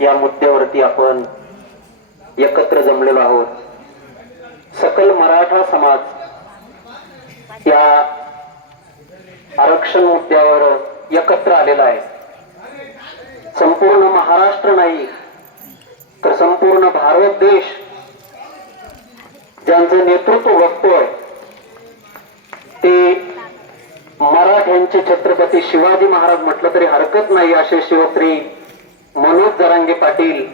या मुद्द्यावरती आपण एकत्र जमलेलो आहोत. सकल मराठा समाज या आरक्षण मुद्द्यावर एकत्र आलेला आहे. संपूर्ण महाराष्ट्र नाही तर संपूर्ण भारत देश ज्यांचं नेतृत्व बघतोय ते मराठ्यांचे छत्रपती शिवाजी महाराज म्हटलं तरी हरकत नाही असे शिवश्री मनोज जरांगे पाटील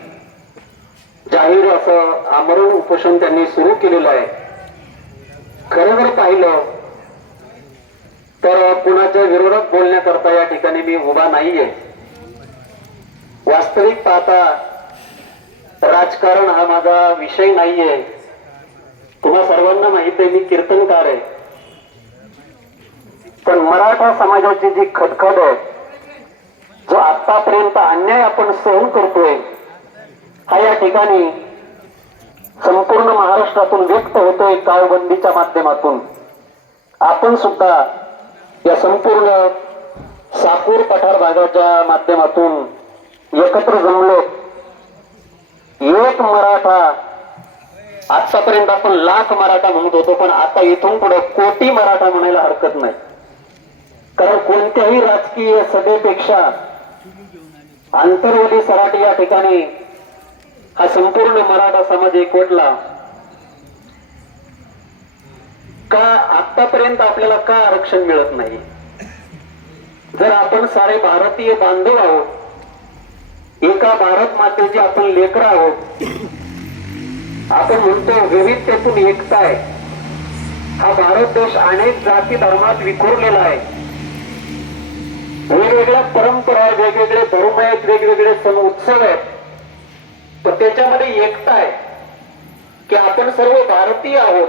जाहीर असं आमरण उपोषण त्यांनी सुरू केलेलं आहे. खरोखर पाहिलं तर कुणाच्या विरोधात बोलण्याकरता या ठिकाणी मी उभा नाहीये. वास्तविक पाहता राजकारण हा माझा विषय नाहीये. तुम्हा सर्वांना माहिती आहे मी कीर्तनकार आहे. पण मराठा समाजाची जी खदखद आहे, जो आतापर्यंत अन्याय आपण सहन करतोय हा या ठिकाणी संपूर्ण महाराष्ट्रातून व्यक्त होतोय. काळबंदीच्या माध्यमातून आपण सुद्धा या संपूर्ण साकूर पठार भागाच्या माध्यमातून एकत्र जमलो. एक मराठा, आतापर्यंत आपण लाख मराठा म्हणत होतो पण आता इथून पुढे कोटी मराठा म्हणायला हरकत नाही. कारण कोणत्याही राजकीय सभेपेक्षा आंतरवली सराटी या ठिकाणी हा संपूर्ण मराठा समाज एकवटला. का आतापर्यंत आपल्याला का आरक्षण मिळत नाही? जर आपण सारे भारतीय बांधव आहोत, एका भारत मातेची आपण लेकरं आहोत, आपण म्हणतो विविधतेतून एकता आहे. हा भारत देश अनेक जाती धर्मात विखुरलेला आहे. वेगवेगळ्या परंपरा आहेत, वेगवेगळे धर्म आहेत, वेगवेगळे सण उत्सव आहेत, पण त्याच्यामध्ये एकता आहे की आपण सर्व भारतीय आहोत.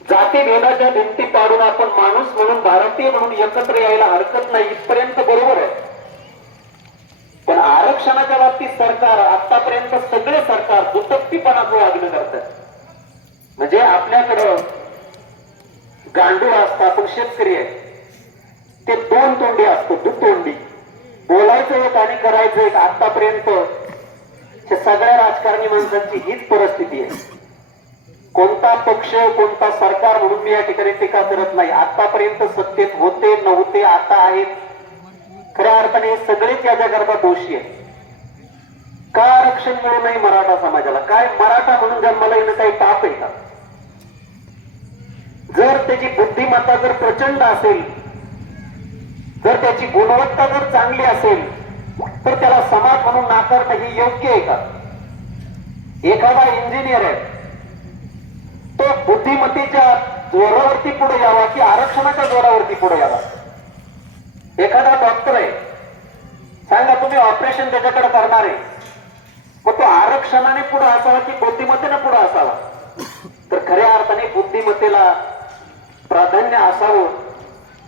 जाती भेदाच्या भिंती पाडून आपण माणूस म्हणून भारतीय म्हणून एकत्र यायला हरकत नाही, इथपर्यंत बरोबर आहे. पण आरक्षणाच्या बाबतीत सरकार आतापर्यंत सगळे सरकार दुटप्पीपणाचं वागणं करतात. म्हणजे आपल्याकडं गांडूळ असतं, आपण शेतकरी आहे, ते दोन तोंडी असतो, दुतोंडी. बोलायचं एक आणि करायचं एक. आतापर्यंत सगळ्या राजकारणी माणसांची हीच परिस्थिती आहे. कोणता पक्ष कोणता सरकार म्हणून मी या ठिकाणी टीका करत नाही. आतापर्यंत सत्तेत होते नव्हते आता आहेत, खऱ्या अर्थाने हे सगळेच याच्याकरता दोषी आहे. का आरक्षण मिळू नये मराठा समाजाला? काय मराठा म्हणून जन्माला येणं काही पाप आहे का? जर त्याची बुद्धिमत्ता जर प्रचंड असेल, जर त्याची गुणवत्ता जर चांगली असेल तर त्याला समाज म्हणून नाकारणं हे योग्य आहे का? एखादा इंजिनियर आहे, तो बुद्धिमत्तेच्या जोरावरती पुढे यावा की आरक्षणाच्या जोरावरती पुढे यावा? एखादा डॉक्टर आहे, सांगा तुम्ही ऑपरेशन त्याच्याकडे करणार आहे, मग तो आरक्षणाने पुढे असावा की बुद्धिमत्तेने पुढे असावा? तर खऱ्या अर्थाने बुद्धिमत्तेला प्राधान्य असावं.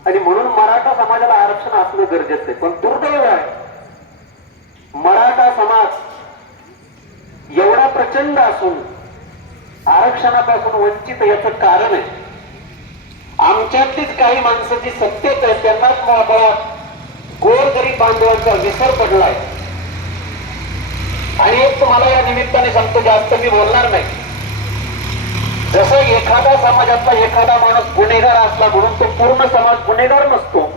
आणि म्हणून मराठा समाजाला आरक्षण असणं गरजेचं आहे. पण दुर्दैव आहे, मराठा समाज एवढा प्रचंड असून आरक्षणापासून वंचित. याचं कारण आहे आमच्यातलीच काही माणसं जी सत्तेत आहेत त्यांनाच मुळात गोरगरीब बांधवांचा विसर पडलाय. आणि एक तुम्हाला या निमित्ताने सांगतो, जास्त मी बोलणार नाही. जसं एखादा समाजातला एखादा माणूस गुन्हेगार असला म्हणून तो पूर्ण समाज गुन्हेगार नसतो.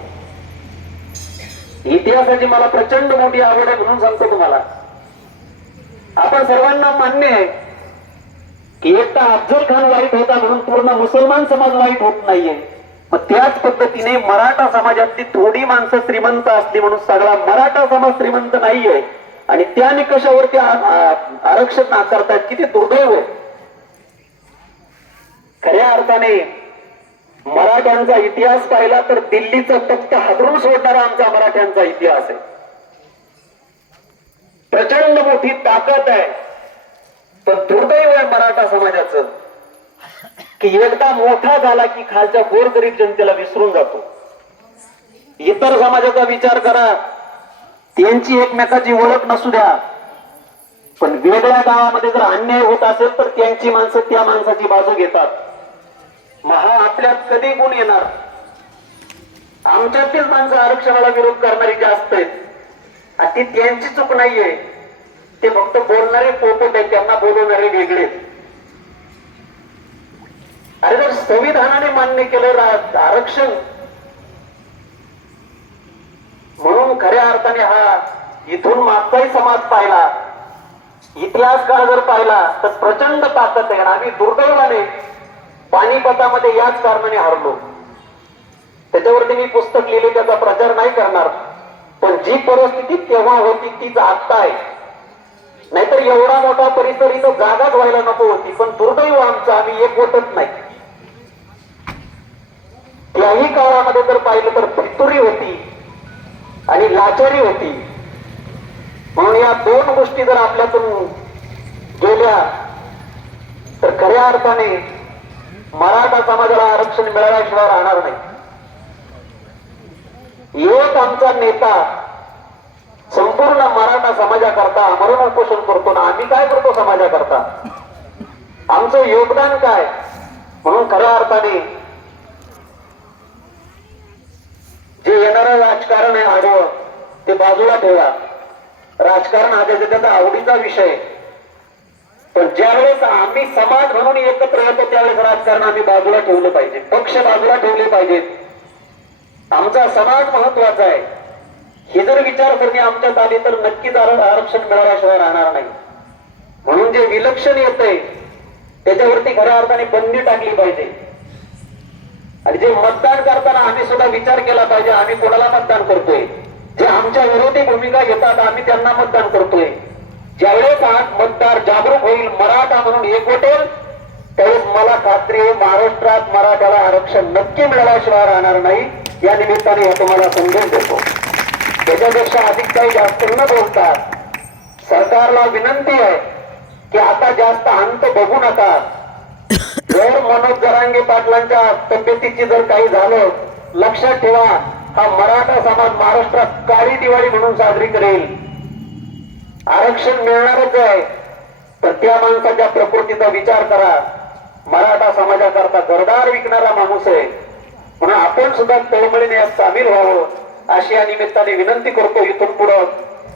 इतिहासाची मला प्रचंड मोठी आवड आहे म्हणून सांगतो तुम्हाला. आपण सर्वांना मान्य आहे की एकटा अफजल खान वाईट होता म्हणून पूर्ण मुसलमान समाज वाईट होत नाहीये. मग त्याच पद्धतीने मराठा समाजातली थोडी माणसं श्रीमंत असली म्हणून सगळा मराठा समाज श्रीमंत नाहीये. आणि त्या निकषावरती आरक्षण नाकारतात, किती दुर्दैव आहे. खऱ्या अर्थाने मराठ्यांचा इतिहास पाहिला तर दिल्लीचा तख्त हादरून सोडणारा आमचा मराठ्यांचा इतिहास आहे. प्रचंड मोठी ताकद आहे. पण दुर्दैव आहे मराठा समाजाचं की एकदा मोठा झाला की खालच्या गोरगरीब जनतेला विसरून जातो. इतर समाजाचा विचार करा, त्यांची एकमेकाची ओळख नसू द्या, पण वेगळ्या गावामध्ये जर अन्याय होत असेल तर त्यांची माणसं त्या माणसाची बाजू घेतात. महा आपल्यात कधी गुण येणार? आमच्यातलीच माणसं आरक्षणाला विरोध करणारी जास्त आहेत. आणि ती त्यांची चूक नाहीये, ते फक्त बोलणारे पोपट आहेत, त्यांना बोलवणारे वेगळे. अरे जर संविधानाने मान्य केलं आरक्षण म्हणून खऱ्या अर्थाने हा इथून मागचाही समाज पाहिला, इतिहास काळ जर पाहिला तर प्रचंड ताकद आहे. आम्ही दुर्दैवाने पानिपतामध्ये याच कारणाने हरलो. त्याच्यावरती मी पुस्तक लिहिले, त्याचा प्रचार नाही करणार, पण जी परिस्थिती तेव्हा होती तीच आता आहे. नाहीतर एवढा मोठा परिसर इथं जागाच व्हायला नको होती, पण दुर्दैव आमचं, आम्ही एक होतच नाही. त्याही काळामध्ये जर पाहिलं तर फितुरी होती आणि लाचारी होती. म्हणून या दोन गोष्टी जर आपल्यातून गेल्या तर खऱ्या अर्थाने मराठा समाजाला आरक्षण मिळाल्याशिवाय राहणार नाही. एक आमचा नेता संपूर्ण मराठा समाजाकरता आमरण उपोषण करतो ना, आम्ही काय करतो समाजाकरता, आमचं योगदान काय. म्हणून खऱ्या अर्थाने जे येणारं राजकारण आहे आडवं ते बाजूला ठेवा. राजकारण हा त्याचा आवडीचा विषय, पण ज्यावेळेस आम्ही समाज म्हणून एकत्र येतो त्यावेळेस राजकारण आम्ही बाजूला ठेवलं पाहिजे, पक्ष बाजूला ठेवले पाहिजेत. आमचा समाज महत्वाचा आहे. ही जर विचारसरणी आमच्यात आली तर नक्कीच आरक्षण मिळाल्याशिवाय राहणार नाही. म्हणून जे विलक्षण येतंय त्याच्यावरती खऱ्या अर्थाने बंदी टाकली पाहिजे. आणि जे मतदान करताना आम्ही सुद्धा विचार केला पाहिजे, आम्ही कोणाला मतदान करतोय. जे आमच्या विरोधी भूमिका घेतात आम्ही त्यांना मतदान करतोय. ज्यावेळेस आज मतदार जागरूक होईल, मराठा म्हणून एकवटेल, त्यावेळेस मला खात्री आहे महाराष्ट्रात मराठ्याला आरक्षण नक्की मिळाल्याशिवाय राहणार नाही. या निमित्ताने हे तुम्हाला समजून देतो. त्याच्यापेक्षा अधिक काही जास्त न बोलता सरकारला विनंती आहे की आता जास्त अंत बघू नका. जर मनोज जरांगे पाटलांच्या तब्येतीची जर काही झालं, लक्षात ठेवा हा मराठा समाज महाराष्ट्रात काळी दिवाळी म्हणून साजरी करेल. आरक्षण मिळणारच आहे, तर त्या माणसाच्या प्रकृतीचा विचार करा. मराठा समाजाकरता घरदार विकणारा माणूस आहे, म्हणून आपण सुद्धा तळमळीने यात सामील व्हावं अशी या निमित्ताने विनंती करतो. इथून पुढं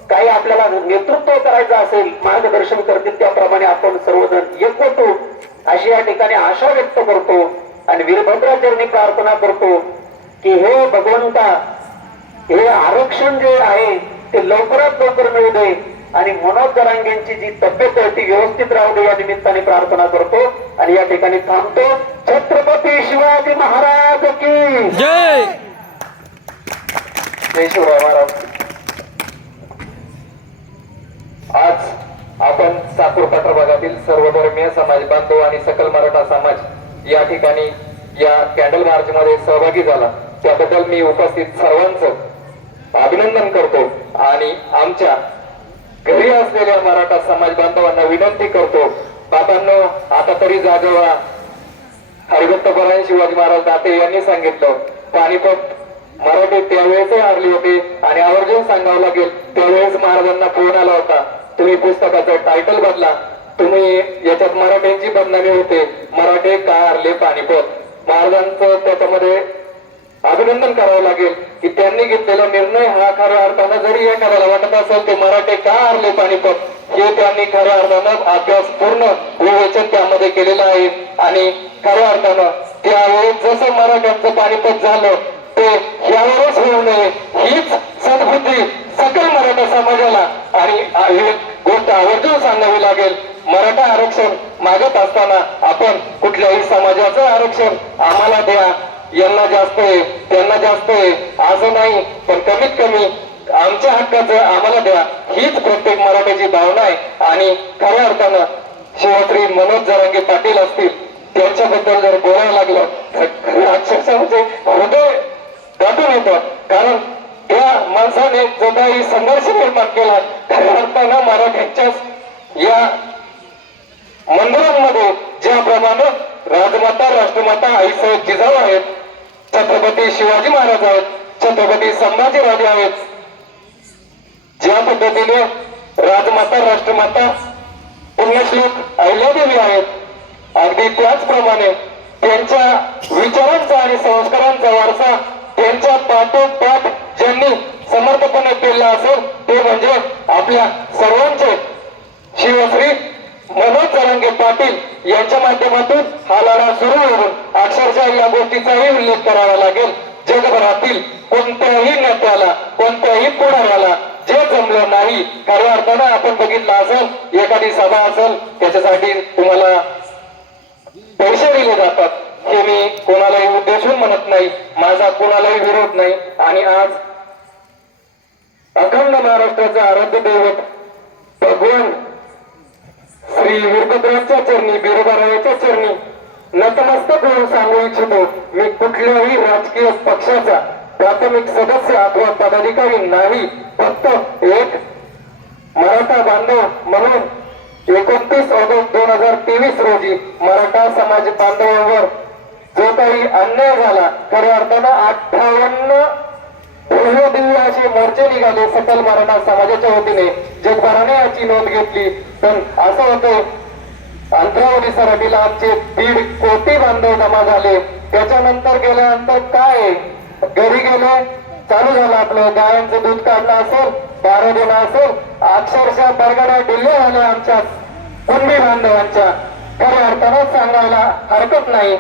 काही आपल्याला नेतृत्व करायचं असेल, मार्गदर्शन करतील त्याप्रमाणे आपण सर्वजण एक होतो अशी या ठिकाणी आशा व्यक्त करतो. आणि वीरभद्राचरणी प्रार्थना करतो की हे भगवंता, हे आरक्षण जे आहे ते लवकरात लवकर मिळू दे आणि मनोज जरांगेंची जी तब्येत आहे ती व्यवस्थित राहू दे या निमित्ताने प्रार्थना करतो आणि या ठिकाणी थांबतो. छत्रपती शिवाजी महाराज की जय. जय शिवराय महाराज. आज आपण साकूर भागातील सर्वधर्मीय समाज बांधव आणि सकल मराठा समाज या ठिकाणी या कॅन्डल मार्च मध्ये सहभागी झाला, त्याबद्दल मी उपस्थित सर्वांचं अभिनंदन करतो. आणि आमच्या घरी असलेल्या मराठा समाज बांधवांना विनंती करतो, बाबांनो आता तरी जागे व्हा. हरिभक्तपरायण शिवाजी महाराज दाते यांनी सांगितलं, पानिपत मराठी त्यावेळेस हारले होते आणि आवर्जून सांगावं लागेल त्यावेळेस महाराजांना फोन आला होता, तुम्ही पुस्तकाचं टायटल बदला, तुम्ही याच्यात मराठ्यांची बदनामी होते, मराठे का हारले पानिपत. महाराजांचं त्याच्यामध्ये अभिनंदन करावं लागेल की त्यांनी घेतलेला निर्णय हा खऱ्या अर्थानं जरी एखाद्याला वाटत असेल ते मराठे का हारले पानिपत, हे त्यांनी खऱ्या अर्थानं अभ्यास पूर्ण विवेचन त्यामध्ये केलेलं आहे. आणि खऱ्या अर्थानं त्यावेळेस जसं मराठ्यांचं पानिपत झालं ते यावरच होऊ नये हीच सद्बुद्धी सकल मराठा समाजाला आणि ही गोष्ट आवर्जून सांगावी लागेल. मराठा आरक्षण मागत असताना आपण कुठल्याही समाजाचं आरक्षण आम्हाला द्या, यांना जास्त आहे त्यांना जास्त आहे असं नाही, पण कमीत कमी आमच्या हक्काचं आम्हाला द्या हीच प्रत्येक मराठ्याची भावना आहे. आणि खऱ्या अर्थानं शिवश्री मनोज जरांगे पाटील असतील त्यांच्याबद्दल जर बोलायला लागलं तर अक्षरशः म्हणजे हृदय दाटून येतं. कारण त्या माणसाने जो काही संघर्ष निर्माण केला खऱ्या अर्थानं मराठ्यांच्याच या मंदिरांमध्ये ज्याप्रमाणे राजमाता राष्ट्रमाता आईसाहेब जिजाऊ आहेत, छत्रपती शिवाजी महाराज आहेत, छत्रपती संभाजीराजे आहेत, ज्या पद्धतीने राजमाता राष्ट्रमाता पुण्यश्लोक अहिल्यादेवी आहेत, अगदी त्याचप्रमाणे त्यांच्या विचारांचा आणि संस्कारांचा वारसा त्यांच्या पाठोपाठ ज्यांनी समर्थपणे पेलला असेल ते म्हणजे आपल्या सर्वांचे शिवश्री मनोज जरांगे पाटील यांच्या माध्यमातून हा लढा सुरू होऊन अक्षरशः या गोष्टीचाही उल्लेख करावा लागेल. जगभरातील कोणत्याही नेत्याला कोणत्याही पुढाऱ्याला जे जमलं नाही, खऱ्या अर्थानं आपण बघितलं असेल एखादी सभा असेल त्याच्यासाठी तुम्हाला पैसे दिले जातात. हे मी कोणालाही उद्देशून म्हणत नाही, माझा कोणालाही विरोध नाही. आणि आज अखंड महाराष्ट्राचा आराध्य दैवत भगवान श्री वीरभद्रांच्या चरणी, बिरोबारायाच्या चरणी नतमस्तक होऊन सांगू इच्छितो, मी कुठल्याही राजकीय पक्षाचा प्राथमिक सदस्य अथवा पदाधिकारी नाही. फक्त एक मराठा बांधव म्हणून 29 ऑगस्ट 2023 रोजी मराठा समाज बांधवांवर जो काही अन्याय झाला, खऱ्या अर्थानं 58 भव्य दिव्य असे मोर्चे निघाले सकल मराठा समाजाच्या वतीने. जगभराने याची नोंद घेतली. पण असं होतं, अंतरावली सराटीला आमचे 1.5 कोटी बांधव जमा झाले. त्याच्यानंतर गेल्यानंतर काय, घरी गेले, चालू झालं आपलं गायांचं दूध काढणं असेल, 12 देणं असेल, अक्षरशः बरगड्या डिल्ले झाल्या आमच्या कुणबी बांधवांच्या. खऱ्या अर्थानं सांगायला हरकत नाही.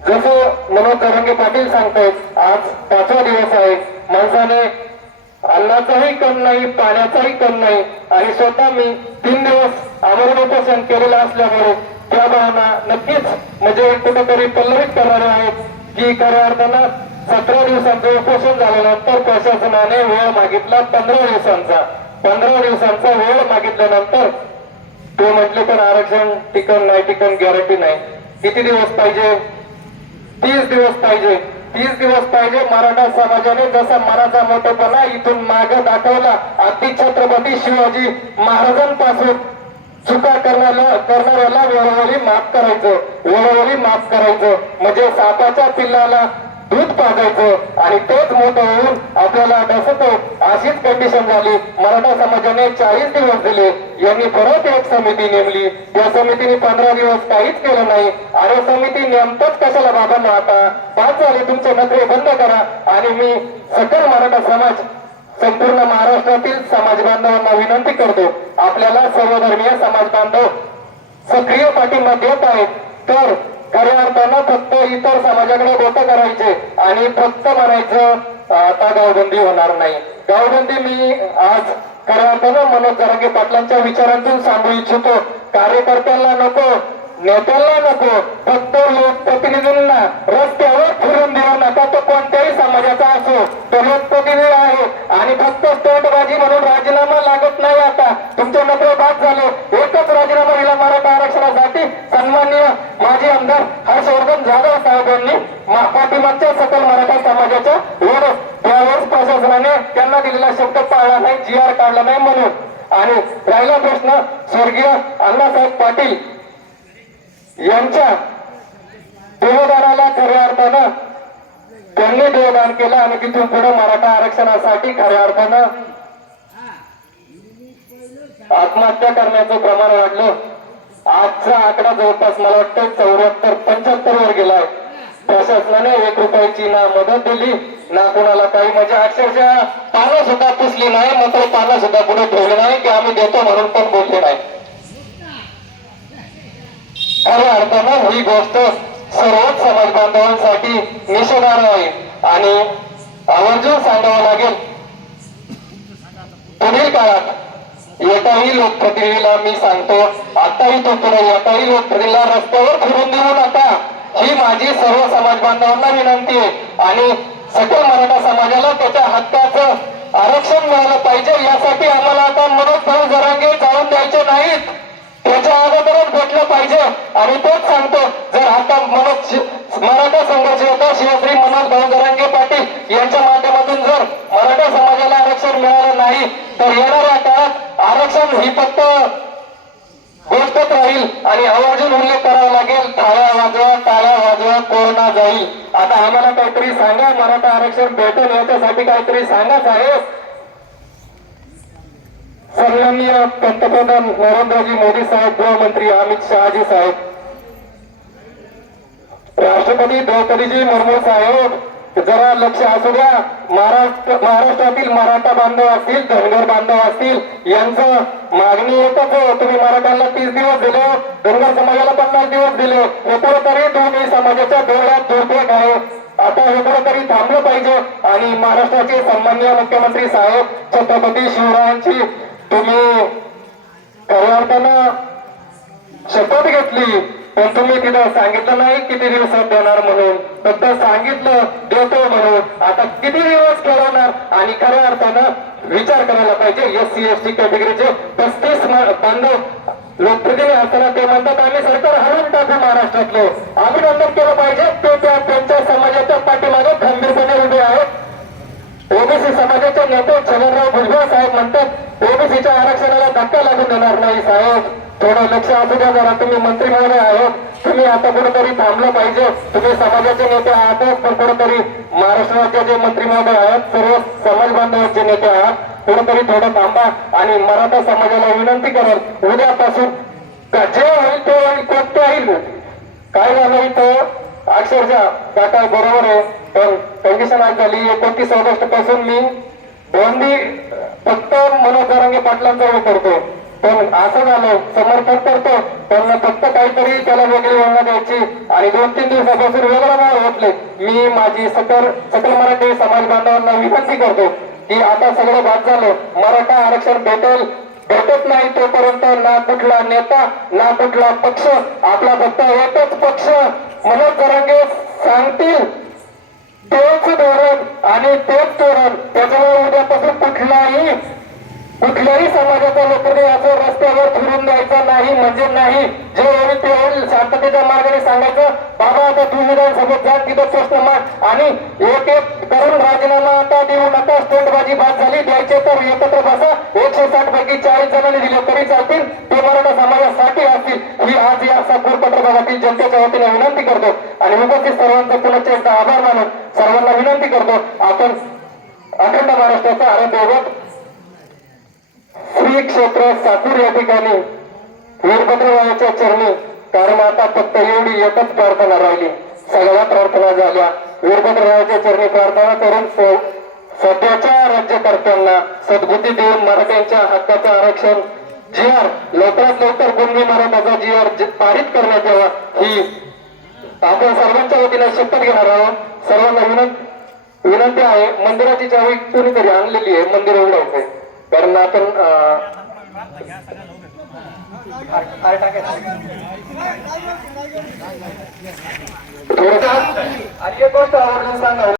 जसं मनोज जरांगे पाटील सांगतायत, आज 5वा दिवस आहे. माणसाने अन्नाचाही कम नाही, पाण्याचाही कम नाही. आणि स्वतः मी 3 दिवस आमरण उपोषण केलेलं असल्यामुळे त्या भावना नक्कीच म्हणजे कुठेतरी पल्लवित करणारे आहेत की खऱ्या अर्थानं 17 दिवसांचं उपोषण झाल्यानंतर प्रशासनाने वेळ मागितला 15 दिवसांचा. 15 दिवसांचा वेळ मागितल्यानंतर ते म्हटले पण आरक्षण टिकन नाही, टिकन गॅरंटी नाही. किती दिवस पाहिजे? 30 दिवस पाहिजे. 30 दिवस पाहिजे. मराठा समाजाने जसा मनाचा मोठेपणा इथून मागे दाखवला, अगदी छत्रपती शिवाजी महाराजांपासून चुका करणाऱ्याला वेळोवेळी माफ करायचं, वेळोवेळी माफ करायचं, म्हणजे सापाच्या पिल्लाला दूध पाजायचं आणि तेच मोठं होऊन आपल्याला डसतो. अशीच कंडिशन झाली. मराठा समाजाने 40 दिवस दिले. यांनी परत एक समिती नेमली. त्या समितीने 15 दिवस काहीच केलं नाही. अरे समिती नेमताच कशाला बाबांना? आता 5 झाले, तुमचे नखरे बंद करा. आणि मी सकल मराठा समाज, संपूर्ण महाराष्ट्रातील समाज बांधवांना विनंती करतो, आपल्याला सर्वधर्मीय समाज बांधव सक्रिय पाठिंबा देत आहेत. तर खऱ्या अर्थानं फक्त इतर समाजाकडे बोटं करायचे आणि फक्त म्हणायचं आता गावबंदी होणार नाही. गावबंदी मी आज खऱ्या अर्थानं मनोज जरांगे पाटलांच्या विचारांतून सांगू इच्छितो. कार्यकर्त्यांना नको, नेत्यांना नको, फक्त लोकप्रतिनिधींना रस्त्यावर फिरून देऊ नका. तो कोणत्याही समाजाचा असो, तो लोकप्रतिनिधी आहे आणि फक्त स्टंटबाजी म्हणून राजीनामा लागत नाही. आता तुमचे नखरे बाद झाले. एकच राजीनामा दिला मराठा आरक्षणासाठी. सन्माननीय माजी आमदार हर्षवर्धन जाधव साहेबांनी पाठीमागच्या सकल मराठा समाजाच्या वेळेस त्यावेळेस प्रशासनाने त्यांना दिलेला शब्द पाळला नाही, GR काढला नाही म्हणून. आणि राहिला प्रश्न स्वर्गीय अण्णासाहेब पाटील यांच्या देवदानाला खऱ्या अर्थानं त्यांनी देवदान केलं आणि तिथून पुढे मराठा आरक्षणासाठी खऱ्या अर्थानं आत्महत्या करण्याचं प्रमाण वाढलं. आजचा आकडा जवळपास मला वाटतं 74-75 वर गेलाय. प्रशासनाने 1 रुपयाची ना मदत दिली ना कोणाला काही, म्हणजे अक्षरशः पानं सुद्धा पुसली नाही, मात्र पानं सुद्धा पुढे ठेवले नाही की आम्ही देतो म्हणून पण बोलले नाही. खऱ्या अर्थानं ही गोष्ट सर्वच समाज बांधवांसाठी निषेधार्ह आहे आणि आवर्जून सांगावं लागेल. पुढील काळात एकाही लोकप्रतिनिधीला मी सांगतो, आताही तो पुढे एकाही लोकप्रतिनिधीला रस्त्यावर फिरून देऊ नका, ही माझी सर्व समाज बांधवांना विनंती आहे. आणि सकल मराठा समाजाला त्याच्या हक्काचं आरक्षण मिळालं पाहिजे. यासाठी आम्हाला आता मनोज भाऊ जरांगे जाऊन द्यायचे नाहीत, त्याच्या अगोदरच भेटलं पाहिजे. आणि तोच सांगतो, जर आता मराठा संघर्ष होता शिवश्री मनोज भाऊ जरांगे पाटील यांच्या माध्यमातून जर मराठा समाजाला आरक्षण मिळालं नाही तर येणाऱ्या काळात आरक्षण ही फक्त गोष्टच राहील. आणि आवर्जून उल्लेख करावा लागेल, टाळ्या वाजवा, टाळ्या वाजवा, कोरोना जाईल. आता आम्हाला काहीतरी सांगा, मराठा आरक्षण भेटेल याच्यासाठी काहीतरी सांगा साहेब. सन्माननीय पंतप्रधान नरेंद्रजी मोदी साहेब, गृहमंत्री अमित शहाजी साहेब, राष्ट्रपती द्रौपदीजी मुर्मू साहेब, जरा लक्ष असू द्या. महाराष्ट्रातील मराठा बांधव असतील, धनगर बांधव असतील, यांचं मागणी एकच आहे. तुम्ही मराठ्यांना 30 दिवस दिले, धनगर समाजाला 50 दिवस दिले. हे कुठेतरी दोन्ही समाजाच्या डोळ्यात दुर्भेट आहे. आता हे कुठेतरी थांबलं पाहिजे. आणि महाराष्ट्राचे सन्माननीय मुख्यमंत्री साहेब छत्रपती शिवरायांची तुम्ही खऱ्या अर्थानं शपथ घेतली, पण तुम्ही तिथं सांगितलं नाही किती दिवसात देणार म्हणून, फक्त सांगितलं देतो म्हणून. आता किती दिवस खेळवणार? आणि खऱ्या अर्थानं विचार करायला पाहिजे. SC ST कॅटेगरीचे 35 बांधव लोकप्रतिनिधी असताना ते म्हणतात आम्ही सरकार हलवून टाकू महाराष्ट्रातलं. अभिनंदन केलं पाहिजे. ते त्यांच्या समाजाच्या पाठीमागे खंबीरपणे उभे आहेत. ओबीसी समाजाचे नेते छगनराव भुजबळ साहेब म्हणतात ओबीसीच्या आरक्षणाला धक्का लागू देणार नाही. साहेब थोडं लक्ष असू द्या जरा. तुम्ही मंत्री महोदय आहोत, तुम्ही आता कुठेतरी थांबलं पाहिजे. तुम्ही समाजाचे नेते आहात, पण कुठेतरी महाराष्ट्र राज्याचे मंत्री महोदय आहेत, सर्व समाज बांधवांचे नेते आहात, कुठेतरी थोडं थांबा. आणि मराठा समाजाला विनंती करेल उद्यापासून जे होईल ते होईल, कोणत्याही काय झालं इथं अक्षरशः काय बरोबर आहे, पण कंडिशन आज झाली 29 ऑगस्ट पासून मी बंदी फक्त मनोज जरांगे पाटलांचा हे करतो, पण असं झालं समर्थन करतो पण फक्त काहीतरी त्याला वेगळी योजना द्यायची. आणि 2-3 दिवसापासून वेगळा भाव घेतले. मी माझी सकल मराठी समाज बांधवांना विनंती करतो की आता सगळं बाद झालं. मराठा आरक्षण भेटत नाही तोपर्यंत ना कुठला नेता ना कुठला पक्ष, आपला फक्त एकच पक्ष मनोज जरांगे सांगतील तेच धोरण आणि तेच धोरण. त्याच्यामुळे उद्यापासून कुठल्याही समाजाचा लोकांनी असं रस्त्यावर फिरून द्यायचं नाही, म्हणजे नाही. जे होईल ते होईल, शांततेच्या मार्गाने सांगायचं. बाबा आता तू विधानसभेत जा, तिथं प्रश्न मांड आणि एक करून राजीनामा आता देऊ नका. स्टंटबाजी बाद झाली, द्यायचे तर एकत्र बसा. 160 पैकी 40 जणांनी दिले तरी चालतील, ते मराठा समाजासाठी असतील. ही आज या साकूर पत्रकारातील जनतेच्या वतीने विनंती करतो. आणि उपस्थित सर्वांचा पुनश्च एकदा आभार मानून सर्वांना विनंती करतो, आपण अखंड महाराष्ट्राचा आराध्यदैवत श्री क्षेत्र साकूर या ठिकाणी वीरभद्ररावाच्या चरणी, कारण आता फक्त एवढी एकच प्रार्थना राहिली, सगळ्या प्रार्थना झाल्या. वीरभद्ररावाच्या चरणी प्रार्थना करून सध्याच्या राज्यकर्त्यांना सद्बुद्धी देऊन मराठ्यांच्या हक्काचं आरक्षण GR लवकरात लवकर गोंदी मराठाचा GR पारित करण्यात यावा, ही आपण सर्वांच्या वतीने शपथ घेणार आहोत. सर्वांना विनंती आहे, मंदिराची चावी कोणीतरी आणलेली आहे, मंदिर उघडायचंय, कारण आपण थोडक्यात आणि एक गोष्ट आवडून सांगा.